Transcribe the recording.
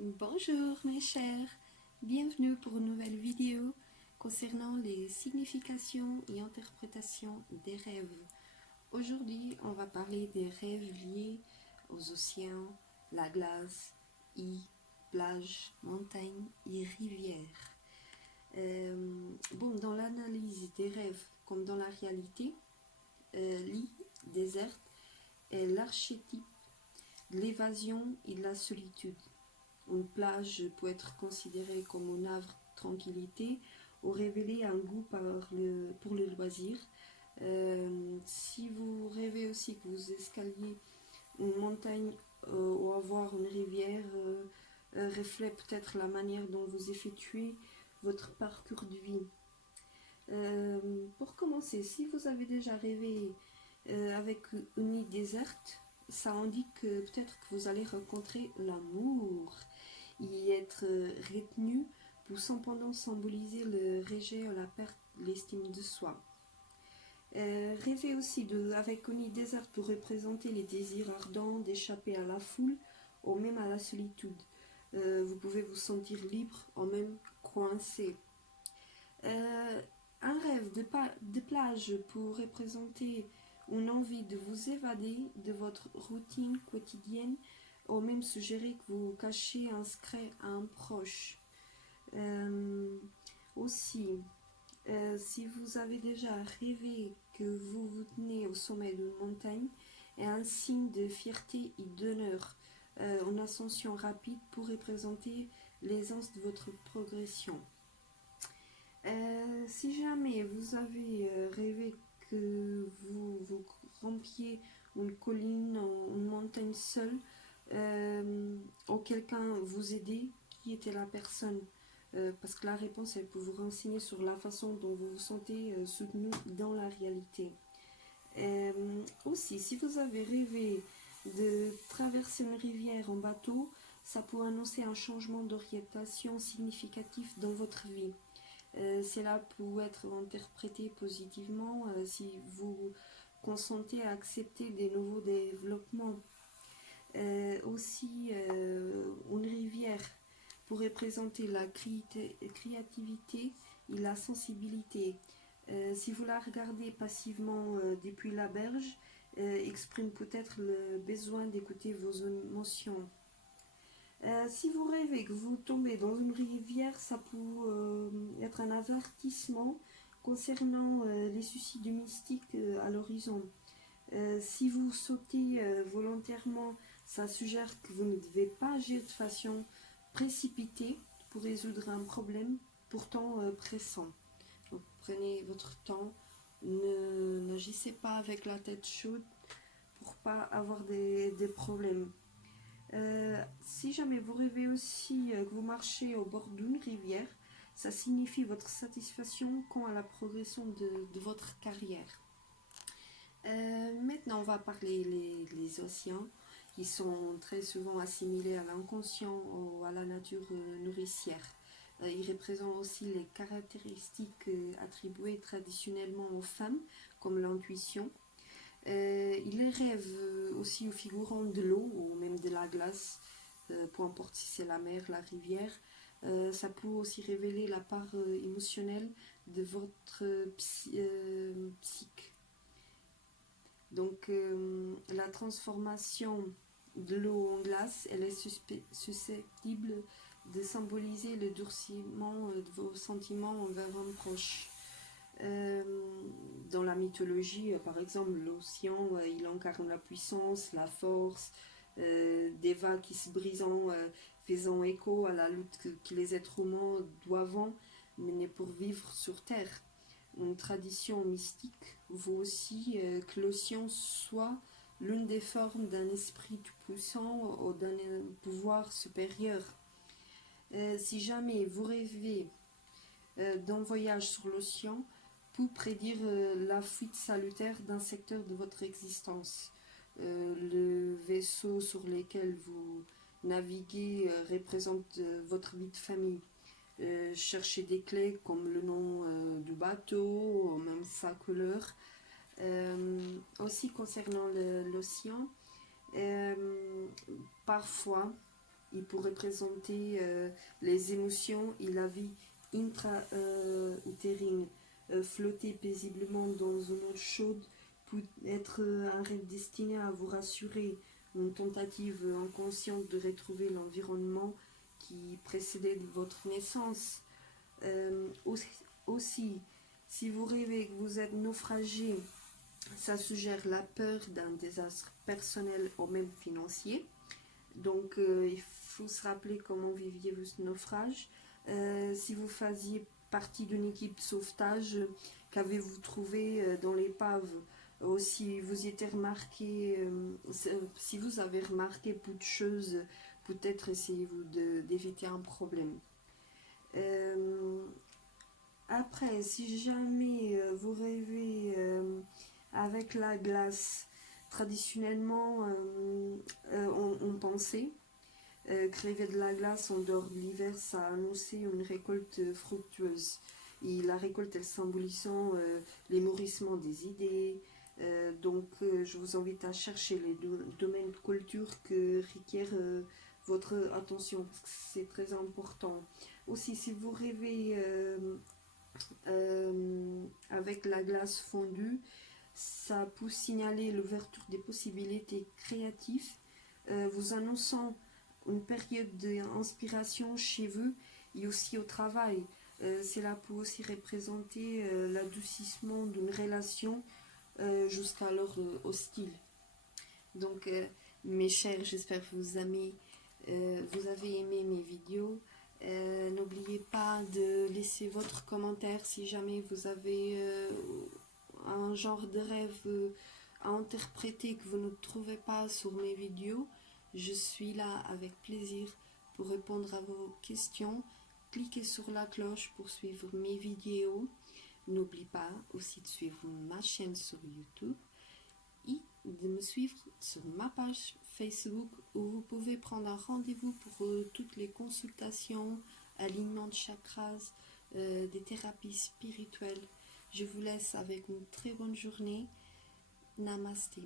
Bonjour mes chers, bienvenue pour une nouvelle vidéo concernant les significations et interprétations des rêves. Aujourd'hui, on va parler des rêves liés aux océans, la glace, îles, plages, montagnes et rivières. Dans l'analyse des rêves comme dans la réalité, l'île déserte est l'archétype de l'évasion et de la solitude. Une plage peut être considérée comme un havre de tranquillité ou révéler un goût pour le loisir. Si vous rêvez aussi que vous escaliez une montagne ou avoir une rivière, reflète peut-être la manière dont vous effectuez votre parcours de vie. Pour commencer, si vous avez déjà rêvé avec une île déserte, ça indique que peut-être que vous allez rencontrer l'amour. Y être retenu pour cependant symboliser le rejet ou la perte de l'estime de soi. Rêver aussi avec une île déserte pour représenter les désirs ardents d'échapper à la foule ou même à la solitude. Vous pouvez vous sentir libre ou même coincé. Un rêve de plage pour représenter une envie de vous évader de votre routine quotidienne ou même suggérer que vous cachez un secret à un proche. Aussi, si vous avez déjà rêvé que vous vous tenez au sommet d'une montagne, est un signe de fierté et d'honneur, une ascension rapide pour représenter l'aisance de votre progression. Si jamais vous avez rêvé que vous grimpiez une colline ou une montagne seule, ou quelqu'un vous aider, qui était la personne? Parce que la réponse, elle peut vous renseigner sur la façon dont vous vous sentez soutenu dans la réalité. Aussi, si vous avez rêvé de traverser une rivière en bateau, ça peut annoncer un changement d'orientation significatif dans votre vie. Cela peut être interprété positivement si vous consentez à accepter des nouveaux développements. Aussi, une rivière pour représenter la créativité et la sensibilité. Si vous la regardez passivement depuis la berge, exprime peut-être le besoin d'écouter vos émotions. Si vous rêvez que vous tombez dans une rivière, ça peut être un avertissement concernant les soucis du mystique à l'horizon. Si vous sautez volontairement, ça suggère que vous ne devez pas agir de façon précipitée pour résoudre un problème pourtant pressant. Donc, prenez votre temps, n'agissez pas avec la tête chaude pour pas avoir des problèmes. Si jamais vous rêvez aussi que vous marchez au bord d'une rivière, ça signifie votre satisfaction quant à la progression de votre carrière. Maintenant, on va parler les océans, qui sont très souvent assimilés à l'inconscient ou à la nature nourricière. Ils représentent aussi les caractéristiques attribuées traditionnellement aux femmes, comme l'intuition. Il rêve aussi aux figurants de l'eau ou même de la glace, peu importe si c'est la mer, la rivière. Ça peut aussi révéler la part émotionnelle de votre psyche. Donc la transformation de l'eau en glace, elle est susceptible de symboliser le durcissement de vos sentiments envers un proche. Dans la mythologie, par exemple, l'océan, il incarne la puissance, la force, des vagues qui se brisant, faisant écho à la lutte que les êtres humains doivent mener pour vivre sur Terre. Une tradition mystique vaut aussi que l'océan soit l'une des formes d'un esprit tout-puissant ou d'un pouvoir supérieur. Si jamais vous rêvez d'un voyage sur l'océan, pour prédire la fuite salutaire d'un secteur de votre existence. Le vaisseau sur lequel vous naviguez représente votre vie de famille. Cherchez des clés comme le nom du bateau, ou même sa couleur. Aussi concernant l'océan, parfois il pourrait représenter les émotions et la vie intra-utérine. Flotter paisiblement dans une eau chaude peut être un rêve destiné à vous rassurer, une tentative inconsciente de retrouver l'environnement qui précédait votre naissance. Aussi, si vous rêvez que vous êtes naufragé, ça suggère la peur d'un désastre personnel ou même financier. Donc, il faut se rappeler comment viviez-vous ce naufrage. Si vous faisiez partie d'une équipe de sauvetage, qu'avez-vous trouvé dans l'épave? Si vous y étiez remarqué, si vous avez remarqué peu de choses, peut-être essayez-vous d'éviter un problème. Après, si jamais vous rêvez avec la glace, traditionnellement on pensait que rêver de la glace en dehors de l'hiver, ça annonçait une récolte fructueuse. Et la récolte, elle symbolisant les mûrissements des idées. Je vous invite à chercher les domaines de culture que requiert votre attention, parce que c'est très important. Aussi, si vous rêvez avec la glace fondue, ça peut signaler l'ouverture des possibilités créatives, vous annonçant une période d'inspiration chez vous et aussi au travail. Cela peut aussi représenter l'adoucissement d'une relation jusqu'alors hostile. Donc, mes chers, j'espère que vous avez aimé mes vidéos. N'oubliez pas de laisser votre commentaire si jamais vous avez un genre de rêve à interpréter que vous ne trouvez pas sur mes vidéos. Je suis là avec plaisir pour répondre à vos questions. Cliquez sur la cloche pour suivre mes vidéos. N'oubliez pas aussi de suivre ma chaîne sur YouTube et de me suivre sur ma page Facebook où vous pouvez prendre un rendez-vous pour toutes les consultations, alignement de chakras, des thérapies spirituelles. Je vous laisse avec une très bonne journée. Namasté.